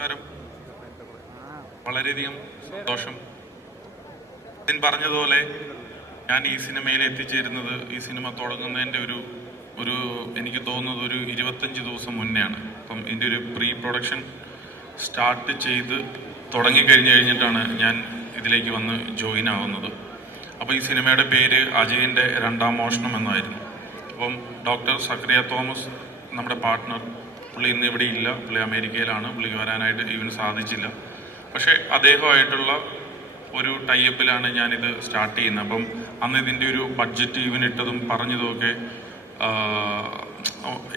നമസ്കാരം വളരെയധികം സന്തോഷം നിതിൻ പറഞ്ഞതുപോലെ ഞാൻ ഈ സിനിമയിൽ എത്തിച്ചേരുന്നത് ഈ സിനിമ തുടങ്ങുന്നതിൻ്റെ ഒരു ഒരു എനിക്ക് തോന്നുന്നത് ഒരു ഇരുപത്തഞ്ച് ദിവസം മുന്നെയാണ് അപ്പം എൻ്റെ ഒരു പ്രീ പ്രൊഡക്ഷൻ സ്റ്റാർട്ട് ചെയ്ത് തുടങ്ങിക്കഴിഞ്ഞ് കഴിഞ്ഞിട്ടാണ് ഞാൻ ഇതിലേക്ക് വന്ന് ജോയിൻ ആവുന്നത് അപ്പോൾ ഈ സിനിമയുടെ പേര് അജയിൻ്റെ രണ്ടാം മോഷണം എന്നായിരുന്നു അപ്പം ഡോക്ടർ സക്രിയ തോമസ് നമ്മുടെ പാർട്ട്ണർ പുള്ളി ഇന്ന് ഇവിടെ ഇല്ല പുള്ളി അമേരിക്കയിലാണ് പുള്ളിക്ക് വരാനായിട്ട് ഇവന് സാധിച്ചില്ല പക്ഷേ അദ്ദേഹമായിട്ടുള്ള ഒരു ടൈപ്പിലാണ് ഞാനിത് സ്റ്റാർട്ട് ചെയ്യുന്നത് അപ്പം അന്ന് ഇതിൻ്റെ ഒരു ബഡ്ജറ്റ് ഇവൻ ഇട്ടതും പറഞ്ഞതുമൊക്കെ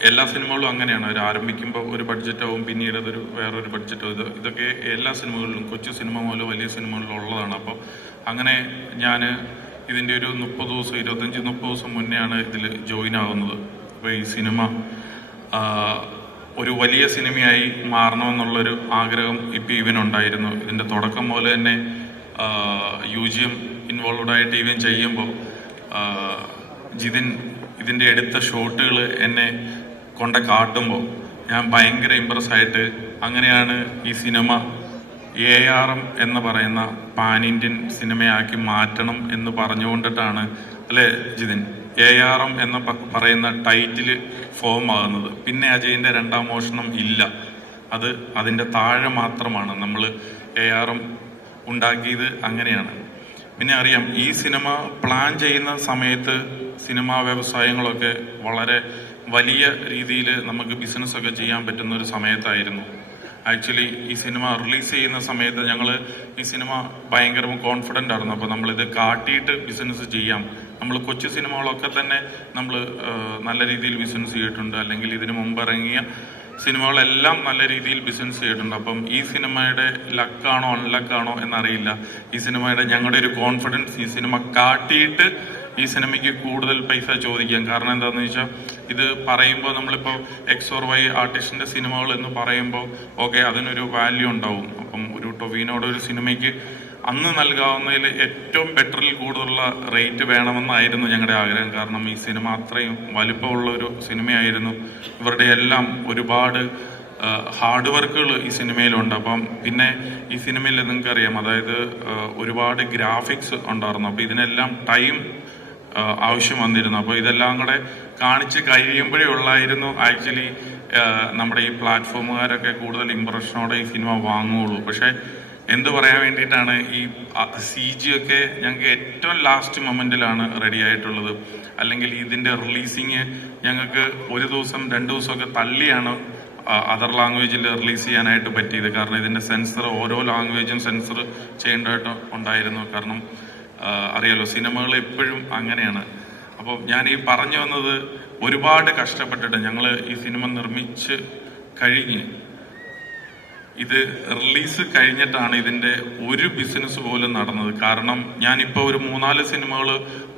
എല്ലാ സിനിമകളും അങ്ങനെയാണ് അവർ ആരംഭിക്കുമ്പോൾ ഒരു ബഡ്ജറ്റാവും പിന്നീട് അതൊരു വേറൊരു ബഡ്ജറ്റാവും ഇത് ഇതൊക്കെ എല്ലാ സിനിമകളിലും കൊച്ചു സിനിമ മുതൽ വലിയ സിനിമകളിലും ഉള്ളതാണ് അപ്പോൾ അങ്ങനെ ഞാൻ ഇതിൻ്റെ ഒരു മുപ്പത് ദിവസം ഇരുപത്തഞ്ച് മുപ്പത് ദിവസം മുന്നെയാണ് ഇതിൽ ജോയിൻ ആകുന്നത് അപ്പോൾ ഈ സിനിമ ഒരു വലിയ സിനിമയായി മാറണമെന്നുള്ളൊരു ആഗ്രഹം ഇപ്പോൾ ഇവനുണ്ടായിരുന്നു ഇതിൻ്റെ തുടക്കം പോലെ തന്നെ യു ജി എം ഇൻവോൾവ്ഡായിട്ട് ഇവൻ ചെയ്യുമ്പോൾ ജിതിൻ ഇതിൻ്റെ എടുത്ത ഷോട്ടുകൾ എന്നെ കൊണ്ട കാട്ടുമ്പോൾ ഞാൻ ഭയങ്കര ആയിട്ട് അങ്ങനെയാണ് ഈ സിനിമ എ ആർ എം എന്ന് പറയുന്ന പാൻ ഇന്ത്യൻ സിനിമയാക്കി മാറ്റണം എന്ന് പറഞ്ഞുകൊണ്ടിട്ടാണ് അല്ലേ ജിതിൻ എ ആർ എം എന്ന പറയുന്ന ടൈറ്റിൽ ഫോം ആകുന്നത് പിന്നെ അജയിൻ്റെ രണ്ടാം മോഷണം ഇല്ല അത് അതിൻ്റെ താഴെ മാത്രമാണ് നമ്മൾ എ ആർ എം ഉണ്ടാക്കിയത് അങ്ങനെയാണ് പിന്നെ അറിയാം ഈ സിനിമ പ്ലാൻ ചെയ്യുന്ന സമയത്ത് സിനിമാ വ്യവസായങ്ങളൊക്കെ വളരെ വലിയ രീതിയിൽ നമുക്ക് ബിസിനസ്സൊക്കെ ചെയ്യാൻ പറ്റുന്ന ഒരു സമയത്തായിരുന്നു ആക്ച്വലി ഈ സിനിമ റിലീസ് ചെയ്യുന്ന സമയത്ത് ഞങ്ങൾ ഈ സിനിമ ഭയങ്കര കോൺഫിഡൻ്റ് ആയിരുന്നു അപ്പോൾ നമ്മളിത് കാട്ടിയിട്ട് ബിസിനസ് ചെയ്യാം നമ്മൾ കൊച്ചു സിനിമകളൊക്കെ തന്നെ നമ്മൾ നല്ല രീതിയിൽ ബിസിനസ് ചെയ്തിട്ടുണ്ട് അല്ലെങ്കിൽ ഇതിനു മുമ്പ് ഇറങ്ങിയ സിനിമകളെല്ലാം നല്ല രീതിയിൽ ബിസിനസ് ചെയ്തിട്ടുണ്ട് അപ്പം ഈ സിനിമയുടെ ലക്കാണോ അൺലക്കാണോ എന്നറിയില്ല ഈ സിനിമയുടെ ഞങ്ങളുടെ ഒരു കോൺഫിഡൻസ് ഈ സിനിമ കാട്ടിയിട്ട് ഈ സിനിമയ്ക്ക് കൂടുതൽ പൈസ ചോദിക്കാം കാരണം എന്താണെന്ന് വെച്ചാൽ ഇത് പറയുമ്പോൾ നമ്മളിപ്പോൾ എക്സ് ഓർ വൈ ആർട്ടിസ്റ്റിൻ്റെ സിനിമകൾ എന്ന് പറയുമ്പോൾ ഓക്കെ അതിനൊരു വാല്യൂ ഉണ്ടാവും അപ്പം ഒരു ടൊവിനോടെ ഒരു സിനിമയ്ക്ക് അന്ന് നൽകാവുന്നതിൽ ഏറ്റവും ബെറ്ററിൽ കൂടുതലുള്ള റേറ്റ് വേണമെന്നായിരുന്നു ഞങ്ങളുടെ ആഗ്രഹം കാരണം ഈ സിനിമ അത്രയും വലുപ്പമുള്ള ഒരു സിനിമയായിരുന്നു ഇവരുടെ എല്ലാം ഒരുപാട് ഹാർഡ് വർക്കുകൾ ഈ സിനിമയിലുണ്ട് അപ്പം പിന്നെ ഈ സിനിമയിൽ നിങ്ങൾക്കറിയാം അതായത് ഒരുപാട് ഗ്രാഫിക്സ് ഉണ്ടായിരുന്നു അപ്പോൾ ഇതിനെല്ലാം ടൈം ആവശ്യം വന്നിരുന്നു അപ്പോൾ ഇതെല്ലാം കൂടെ കാണിച്ച് കഴിയുമ്പോഴേ ഉള്ളായിരുന്നു ആക്ച്വലി നമ്മുടെ ഈ പ്ലാറ്റ്ഫോമുകാരൊക്കെ കൂടുതൽ ഇമ്പ്രഷനോടെ ഈ സിനിമ വാങ്ങുകയുള്ളൂ പക്ഷേ എന്ത് പറയാൻ വേണ്ടിയിട്ടാണ് ഈ സി ജി ഒക്കെ ഞങ്ങൾക്ക് ഏറ്റവും ലാസ്റ്റ് മൊമെന്റിലാണ് റെഡി ആയിട്ടുള്ളത് അല്ലെങ്കിൽ ഇതിന്റെ റിലീസിങ് ഞങ്ങൾക്ക് ഒരു ദിവസം രണ്ട് ദിവസമൊക്കെ തള്ളിയാണ് അതർ ലാംഗ്വേജിൽ റിലീസ് ചെയ്യാനായിട്ട് പറ്റിയത് കാരണം ഇതിന്റെ സെൻസർ ഓരോ ലാംഗ്വേജും സെൻസർ ചെയ്യേണ്ടതായിട്ട് ഉണ്ടായിരുന്നു കാരണം അറിയാലോ സിനിമകൾ എപ്പോഴും അങ്ങനെയാണ് അപ്പോൾ ഞാൻ ഈ പറഞ്ഞു വന്നത് ഒരുപാട് കഷ്ടപ്പെട്ടിട്ട് ഞങ്ങൾ ഈ സിനിമ നിർമ്മിച്ച് കഴിഞ്ഞ് ഇത് റിലീസ് കഴിഞ്ഞിട്ടാണ് ഇതിൻ്റെ ഒരു ബിസിനസ് പോലും നടന്നത് കാരണം ഞാനിപ്പോൾ ഒരു മൂന്നാല് സിനിമകൾ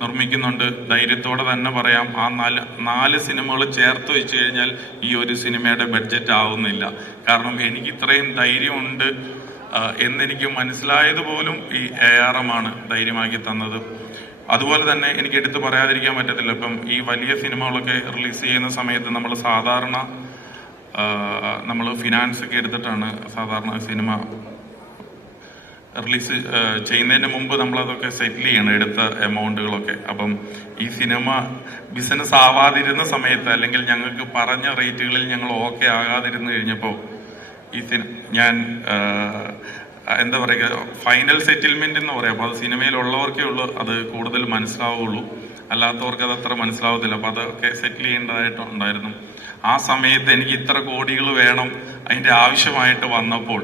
നിർമ്മിക്കുന്നുണ്ട് ധൈര്യത്തോടെ തന്നെ പറയാം ആ നാല് നാല് സിനിമകൾ ചേർത്ത് വെച്ച് കഴിഞ്ഞാൽ ഈ ഒരു സിനിമയുടെ ബഡ്ജറ്റ് ആവുന്നില്ല കാരണം എനിക്ക് ഇത്രയും ധൈര്യമുണ്ട് എന്നെനിക്ക് പോലും ഈ എ ആർ എം ആണ് ധൈര്യമാക്കി തന്നത് അതുപോലെ തന്നെ എനിക്ക് എടുത്തു പറയാതിരിക്കാൻ പറ്റത്തില്ല ഇപ്പം ഈ വലിയ സിനിമകളൊക്കെ റിലീസ് ചെയ്യുന്ന സമയത്ത് നമ്മൾ സാധാരണ നമ്മൾ ഫിനാൻസ് ഒക്കെ എടുത്തിട്ടാണ് സാധാരണ സിനിമ റിലീസ് ചെയ്യുന്നതിന് മുമ്പ് നമ്മളതൊക്കെ സെറ്റിൽ ചെയ്യണം എടുത്ത എമൗണ്ടുകളൊക്കെ അപ്പം ഈ സിനിമ ബിസിനസ് ആവാതിരുന്ന സമയത്ത് അല്ലെങ്കിൽ ഞങ്ങൾക്ക് പറഞ്ഞ റേറ്റുകളിൽ ഞങ്ങൾ ഓക്കെ ആകാതിരുന്നു കഴിഞ്ഞപ്പോൾ ഈ സിനിമ ഞാൻ എന്താ പറയുക ഫൈനൽ സെറ്റിൽമെന്റ് എന്ന് പറയാം അപ്പൊ അത് സിനിമയിലുള്ളവർക്കേ ഉള്ളൂ അത് കൂടുതൽ മനസ്സിലാവുള്ളൂ അല്ലാത്തവർക്ക് അത് അത്ര മനസ്സിലാവത്തില്ല അപ്പൊ അതൊക്കെ സെറ്റിൽ ചെയ്യേണ്ടതായിട്ടുണ്ടായിരുന്നു ആ സമയത്ത് എനിക്ക് ഇത്ര കോടികൾ വേണം അതിന്റെ ആവശ്യമായിട്ട് വന്നപ്പോൾ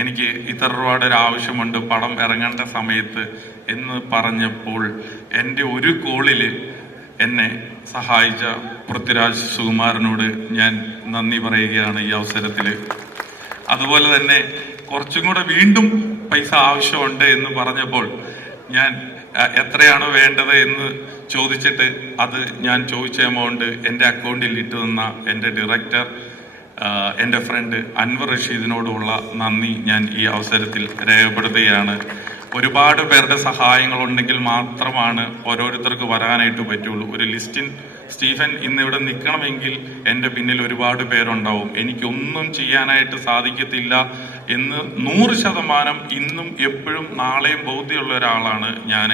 എനിക്ക് ഇത്ര രൂപയുടെ ഒരു ആവശ്യമുണ്ട് പടം ഇറങ്ങേണ്ട സമയത്ത് എന്ന് പറഞ്ഞപ്പോൾ എൻ്റെ ഒരു കോളിൽ എന്നെ സഹായിച്ച പൃഥ്വിരാജ് സുകുമാരനോട് ഞാൻ നന്ദി പറയുകയാണ് ഈ അവസരത്തിൽ അതുപോലെ തന്നെ കുറച്ചും കൂടെ വീണ്ടും പൈസ ആവശ്യമുണ്ട് എന്ന് പറഞ്ഞപ്പോൾ ഞാൻ എത്രയാണ് വേണ്ടത് എന്ന് ചോദിച്ചിട്ട് അത് ഞാൻ ചോദിച്ച എമൗണ്ട് എൻ്റെ അക്കൗണ്ടിൽ ഇട്ടു തന്ന എൻ്റെ ഡയറക്ടർ എൻ്റെ ഫ്രണ്ട് അൻവർ റഷീദിനോടുള്ള നന്ദി ഞാൻ ഈ അവസരത്തിൽ രേഖപ്പെടുത്തുകയാണ് ഒരുപാട് പേരുടെ സഹായങ്ങൾ ഉണ്ടെങ്കിൽ മാത്രമാണ് ഓരോരുത്തർക്ക് വരാനായിട്ട് പറ്റുള്ളൂ ഒരു ലിസ്റ്റിൻ സ്റ്റീഫൻ ഇന്നിവിടെ നിൽക്കണമെങ്കിൽ എൻ്റെ പിന്നിൽ ഒരുപാട് പേരുണ്ടാവും എനിക്കൊന്നും ചെയ്യാനായിട്ട് സാധിക്കത്തില്ല എന്ന് നൂറ് ശതമാനം ഇന്നും എപ്പോഴും നാളെയും ബോധ്യമുള്ള ഒരാളാണ് ഞാൻ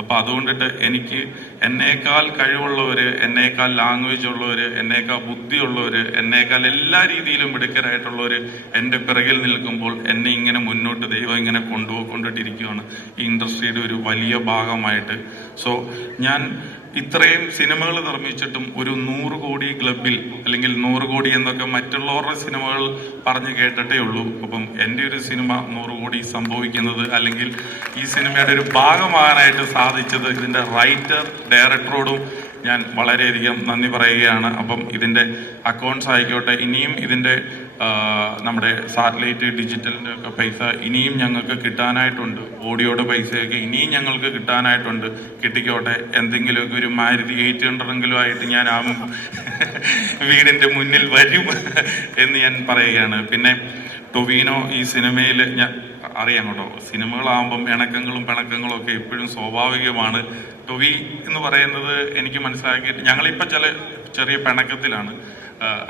അപ്പോൾ അതുകൊണ്ടിട്ട് എനിക്ക് എന്നേക്കാൾ കഴിവുള്ളവർ എന്നേക്കാൾ ലാംഗ്വേജ് ഉള്ളവർ എന്നേക്കാൾ ബുദ്ധിയുള്ളവർ എന്നേക്കാൾ എല്ലാ രീതിയിലും മിടുക്കരായിട്ടുള്ളവര് എൻ്റെ പിറകിൽ നിൽക്കുമ്പോൾ എന്നെ ഇങ്ങനെ മുന്നോട്ട് ദൈവം ഇങ്ങനെ കൊണ്ടുപോയിക്കൊണ്ടിട്ടിരിക്കുകയാണ് ഈ ഇൻഡസ്ട്രിയുടെ ഒരു വലിയ ഭാഗമായിട്ട് സോ ഞാൻ ഇത്രയും സിനിമകൾ നിർമ്മിച്ചിട്ടും ഒരു നൂറ് കോടി ക്ലബിൽ അല്ലെങ്കിൽ നൂറ് കോടി എന്നൊക്കെ മറ്റുള്ളവരുടെ സിനിമകൾ പറഞ്ഞു കേട്ടിട്ടേ ഉള്ളൂ അപ്പം എൻ്റെ ഒരു സിനിമ നൂറ് കോടി സംഭവിക്കുന്നത് അല്ലെങ്കിൽ ഈ സിനിമയുടെ ഒരു ഭാഗമാകാനായിട്ട് സാധിച്ചത് ഇതിൻ്റെ റൈറ്റർ ഡയറക്ടറോടും ഞാൻ വളരെയധികം നന്ദി പറയുകയാണ് അപ്പം ഇതിൻ്റെ അക്കൗണ്ട്സ് ആയിക്കോട്ടെ ഇനിയും ഇതിൻ്റെ നമ്മുടെ സാറ്റലൈറ്റ് ഡിജിറ്റലിൻ്റെ ഒക്കെ പൈസ ഇനിയും ഞങ്ങൾക്ക് കിട്ടാനായിട്ടുണ്ട് ഓഡിയോയുടെ പൈസയൊക്കെ ഇനിയും ഞങ്ങൾക്ക് കിട്ടാനായിട്ടുണ്ട് കിട്ടിക്കോട്ടെ എന്തെങ്കിലുമൊക്കെ ഒരു മാരുതി എയ്റ്റ് ഹൺഡ്രഡെങ്കിലും ആയിട്ട് ഞാൻ ആ വീടിൻ്റെ മുന്നിൽ വരും എന്ന് ഞാൻ പറയുകയാണ് പിന്നെ ടൊവീനോ ഈ സിനിമയിൽ ഞാൻ അറിയാം കേട്ടോ സിനിമകളാകുമ്പം ഇണക്കങ്ങളും പിണക്കങ്ങളും ഒക്കെ എപ്പോഴും സ്വാഭാവികമാണ് ടൊവി എന്ന് പറയുന്നത് എനിക്ക് മനസ്സിലാക്കിയിട്ട് ഞങ്ങളിപ്പോൾ ചില ചെറിയ പിണക്കത്തിലാണ്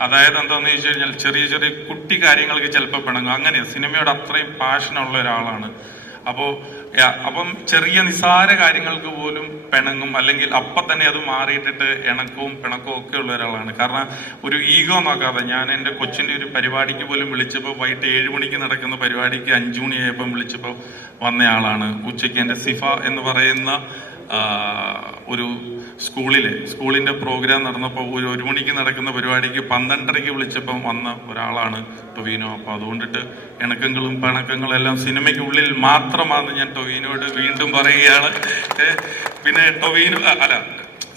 അതായത് എന്താണെന്ന് ചോദിച്ചു കഴിഞ്ഞാൽ ചെറിയ ചെറിയ കുട്ടി കാര്യങ്ങൾക്ക് ചിലപ്പോൾ പിണങ്ങും അങ്ങനെ സിനിമയോട് അത്രയും പാഷനുള്ള ഒരാളാണ് അപ്പോൾ അപ്പം ചെറിയ നിസാര കാര്യങ്ങൾക്ക് പോലും പിണങ്ങും അല്ലെങ്കിൽ അപ്പം തന്നെ അത് മാറിയിട്ടിട്ട് ഇണക്കവും പിണക്കവും ഒക്കെ ഉള്ള ഒരാളാണ് കാരണം ഒരു ഈഗോ നോക്കാതെ ഞാൻ എൻ്റെ കൊച്ചിൻ്റെ ഒരു പരിപാടിക്ക് പോലും വിളിച്ചപ്പോൾ വൈകിട്ട് ഏഴ് മണിക്ക് നടക്കുന്ന പരിപാടിക്ക് അഞ്ചു മണിയായപ്പം വിളിച്ചപ്പോൾ വന്നയാളാണ് ഉച്ചയ്ക്ക് എൻ്റെ സിഫ എന്ന് പറയുന്ന ഒരു സ്കൂളില് സ്കൂളിന്റെ പ്രോഗ്രാം നടന്നപ്പോൾ ഒരു ഒരു മണിക്ക് നടക്കുന്ന പരിപാടിക്ക് പന്ത്രണ്ടരയ്ക്ക് വിളിച്ചപ്പം വന്ന ഒരാളാണ് ടൊവീനോ അപ്പോൾ അതുകൊണ്ടിട്ട് ഇണക്കങ്ങളും പിണക്കങ്ങളും എല്ലാം സിനിമയ്ക്കുള്ളിൽ മാത്രമാണെന്ന് ഞാൻ ടൊവീനോട് വീണ്ടും പറയുകയാണ് പിന്നെ ടൊവീനോ അല്ല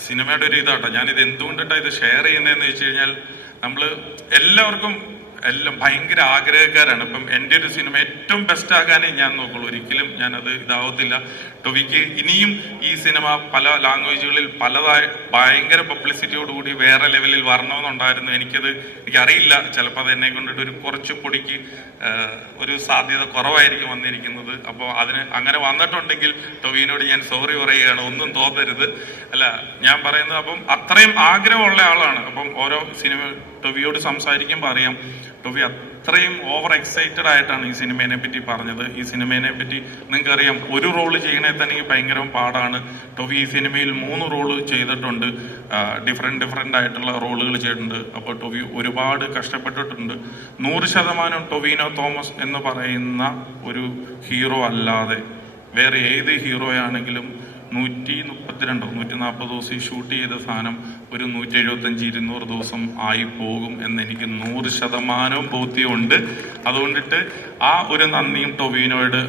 സിനിമയുടെ ഒരു ഇതാട്ടോ ഞാനിത് എന്തുകൊണ്ടിട്ടാണ് ഇത് ഷെയർ ചെയ്യുന്നതെന്ന് വെച്ച് കഴിഞ്ഞാൽ നമ്മൾ എല്ലാവർക്കും എല്ലാം ഭയങ്കര ആഗ്രഹക്കാരാണ് ഇപ്പം എൻ്റെ ഒരു സിനിമ ഏറ്റവും ബെസ്റ്റ് ആകാനേ ഞാൻ നോക്കുള്ളൂ ഒരിക്കലും ഞാനത് ഇതാവത്തില്ല ടൊവിക്ക് ഇനിയും ഈ സിനിമ പല ലാംഗ്വേജുകളിൽ പലതായി ഭയങ്കര പബ്ലിസിറ്റിയോടുകൂടി വേറെ ലെവലിൽ വരണമെന്നുണ്ടായിരുന്നു എനിക്കത് എനിക്കറിയില്ല ചിലപ്പോൾ അത് എന്നെ കൊണ്ടിട്ട് ഒരു കുറച്ച് പൊടിക്ക് ഒരു സാധ്യത കുറവായിരിക്കും വന്നിരിക്കുന്നത് അപ്പോൾ അതിന് അങ്ങനെ വന്നിട്ടുണ്ടെങ്കിൽ ടൊവിനോട് ഞാൻ സോറി പറയുകയാണ് ഒന്നും തോന്നരുത് അല്ല ഞാൻ പറയുന്നത് അപ്പം അത്രയും ആഗ്രഹമുള്ള ആളാണ് അപ്പം ഓരോ സിനിമ ടൊവിയോട് സംസാരിക്കുമ്പോൾ അറിയാം ടൊവി അത്രയും ഓവർ എക്സൈറ്റഡ് ആയിട്ടാണ് ഈ സിനിമേനെ പറ്റി പറഞ്ഞത് ഈ സിനിമേനെ പറ്റി അറിയാം ഒരു റോള് ചെയ്യണേ തന്നെ ഭയങ്കര പാടാണ് ടൊവി ഈ സിനിമയിൽ മൂന്ന് റോള് ചെയ്തിട്ടുണ്ട് ഡിഫറെന്റ് ഡിഫറെന്റ് ആയിട്ടുള്ള റോളുകൾ ചെയ്തിട്ടുണ്ട് അപ്പോൾ ടൊവി ഒരുപാട് കഷ്ടപ്പെട്ടിട്ടുണ്ട് നൂറ് ശതമാനം ടൊവിനോ തോമസ് എന്ന് പറയുന്ന ഒരു ഹീറോ അല്ലാതെ വേറെ ഏത് ഹീറോയാണെങ്കിലും നൂറ്റി മുപ്പത്തിരണ്ടോ നൂറ്റി നാൽപ്പത് ദിവസം ഈ ഷൂട്ട് ചെയ്ത സാധനം ഒരു നൂറ്റി എഴുപത്തഞ്ച് ഇരുന്നൂറ് ദിവസം ആയി പോകും എന്ന് എനിക്ക് നൂറ് ശതമാനവും ബോധ്യമുണ്ട് അതുകൊണ്ടിട്ട് ആ ഒരു നന്ദിയും ടൊവീനോയോട്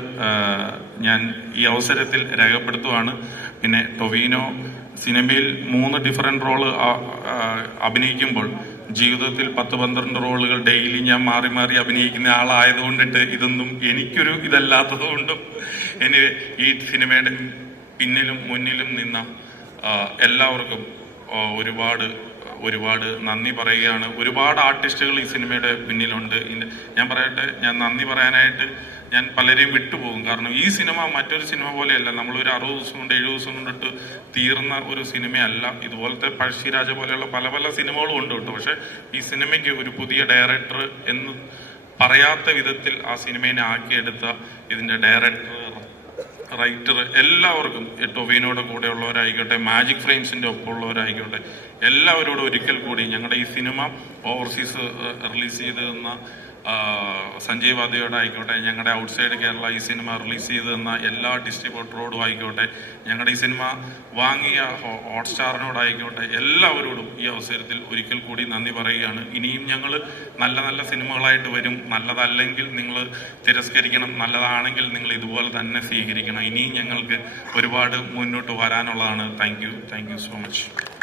ഞാൻ ഈ അവസരത്തിൽ രേഖപ്പെടുത്തുവാണ് പിന്നെ ടൊവീനോ സിനിമയിൽ മൂന്ന് ഡിഫറെൻ്റ് റോള് അഭിനയിക്കുമ്പോൾ ജീവിതത്തിൽ പത്ത് പന്ത്രണ്ട് റോളുകൾ ഡെയിലി ഞാൻ മാറി മാറി അഭിനയിക്കുന്ന ആളായതുകൊണ്ടിട്ട് ഇതൊന്നും എനിക്കൊരു ഇതല്ലാത്തത് കൊണ്ടും ഇനി ഈ സിനിമയുടെ പിന്നിലും മുന്നിലും നിന്ന എല്ലാവർക്കും ഒരുപാട് ഒരുപാട് നന്ദി പറയുകയാണ് ഒരുപാട് ആർട്ടിസ്റ്റുകൾ ഈ സിനിമയുടെ പിന്നിലുണ്ട് ഞാൻ പറയട്ടെ ഞാൻ നന്ദി പറയാനായിട്ട് ഞാൻ പലരെയും വിട്ടുപോകും കാരണം ഈ സിനിമ മറ്റൊരു സിനിമ പോലെയല്ല ഒരു അറുപത് ദിവസം കൊണ്ട് എഴുപത് ദിവസം കൊണ്ടിട്ട് തീർന്ന ഒരു സിനിമയല്ല ഇതുപോലത്തെ പഴശ്ശിരാജ പോലെയുള്ള പല പല സിനിമകളും ഉണ്ട് കേട്ടോ പക്ഷെ ഈ സിനിമയ്ക്ക് ഒരു പുതിയ ഡയറക്ടർ എന്ന് പറയാത്ത വിധത്തിൽ ആ സിനിമയെ ആക്കിയെടുത്ത ഇതിൻ്റെ ഡയറക്ടർ റൈറ്റർ എല്ലാവർക്കും കൂടെ കൂടെയുള്ളവരായിക്കോട്ടെ മാജിക് ഫ്രെയിംസിൻ്റെ ഒപ്പമുള്ളവരായിക്കോട്ടെ എല്ലാവരോടും ഒരിക്കൽ കൂടി ഞങ്ങളുടെ ഈ സിനിമ ഓവർസീസ് റിലീസ് ചെയ്തു തന്ന സഞ്ജയ് വാദ്യയോട് ആയിക്കോട്ടെ ഞങ്ങളുടെ ഔട്ട്സൈഡ് കേരള ഈ സിനിമ റിലീസ് ചെയ്തു തന്ന എല്ലാ ഡിസ്ട്രിബ്യൂട്ടറോടും ആയിക്കോട്ടെ ഞങ്ങളുടെ ഈ സിനിമ വാങ്ങിയ ഹോട്ട്സ്റ്റാറിനോടായിക്കോട്ടെ എല്ലാവരോടും ഈ അവസരത്തിൽ ഒരിക്കൽ കൂടി നന്ദി പറയുകയാണ് ഇനിയും ഞങ്ങൾ നല്ല നല്ല സിനിമകളായിട്ട് വരും നല്ലതല്ലെങ്കിൽ നിങ്ങൾ തിരസ്കരിക്കണം നല്ലതാണെങ്കിൽ നിങ്ങൾ ഇതുപോലെ തന്നെ സ്വീകരിക്കണം ഇനിയും ഞങ്ങൾക്ക് ഒരുപാട് മുന്നോട്ട് വരാനുള്ളതാണ് thank you thank you so much